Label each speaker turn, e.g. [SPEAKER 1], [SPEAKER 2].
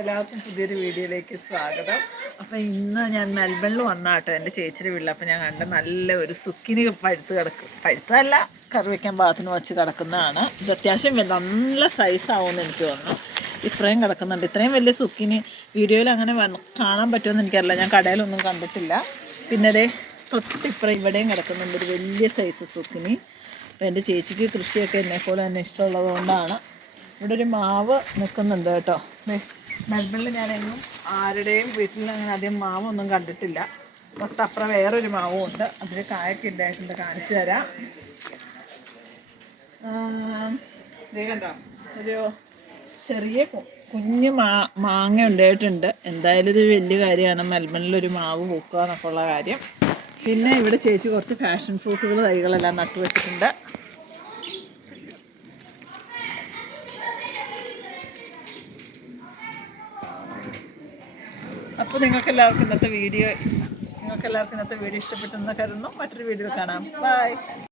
[SPEAKER 1] എല്ലാവർക്കും പുതിയൊരു വീഡിയോയിലേക്ക് സ്വാഗതം. അപ്പം ഇന്ന് ഞാൻ മെൽബണിൽ വന്നാട്ടോ എന്റെ ചേച്ചിയുടെ വീട്ടിൽ. അപ്പം ഞാൻ കണ്ട നല്ല ഒരു സുക്കിനി പഴുത്ത് കിടക്കും. പഴുത്തല്ല കറി വയ്ക്കാൻ പാകത്തിന് വച്ച് കിടക്കുന്നതാണ്. ഇത് അത്യാവശ്യം നല്ല നല്ല സൈസാവുമെന്ന് എനിക്ക് തോന്നുന്നു. ഇത്രയും കിടക്കുന്നുണ്ട്. ഇത്രയും വലിയ സുക്കിനി വീഡിയോയിൽ അങ്ങനെ കാണാൻ പറ്റുമെന്ന് എനിക്കറിയില്ല. ഞാൻ കടയിലൊന്നും കണ്ടിട്ടില്ല. പിന്നെ ദേ തൊട്ടിപ്പുറം ഇവിടെയും കിടക്കുന്നുണ്ട് ഒരു വലിയ സൈസ് സുക്കിനി. അപ്പം എന്റെ ചേച്ചിക്ക് കൃഷിയൊക്കെ എന്നെപ്പോലെ തന്നെ ഇഷ്ടമുള്ളത് കൊണ്ടാണ് ഇവിടെ ഒരു മാവ് നിൽക്കുന്നുണ്ട് കേട്ടോ. മെൽബണിൽ ഞാനെങ്ങും ആരുടെയും വീട്ടിൽ അങ്ങനെ അധികം മാവൊന്നും കണ്ടിട്ടില്ല. തൊട്ടപ്പുറം വേറൊരു മാവും ഉണ്ട്. അതിൽ കായൊക്കെ ഉണ്ടായിട്ടുണ്ട് കാണിച്ചു തരാം. കണ്ടോ? ഒരു ചെറിയ കുഞ്ഞു മാ മാങ്ങ ഉണ്ടായിട്ടുണ്ട്. എന്തായാലും ഇത് വലിയ കാര്യമാണ്. മെൽബണിൽ ഒരു മാവ് പൂക്കുക എന്നൊക്കെ ഉള്ള കാര്യം. പിന്നെ ഇവിടെ ചേച്ചി കുറച്ച് ഫാഷൻ ഫ്രൂട്ടുകൾ തൈകളെല്ലാം നട്ടു അപ്പോൾ നിങ്ങൾക്ക് എല്ലാവർക്കും ഇന്നത്തെ വീഡിയോ നിങ്ങൾക്ക് എല്ലാവർക്കും ഇന്നത്തെ വീഡിയോ ഇഷ്ടപ്പെട്ടെന്ന് കരുതുന്നു. മറ്റൊരു വീഡിയോ കാണാം. ബൈ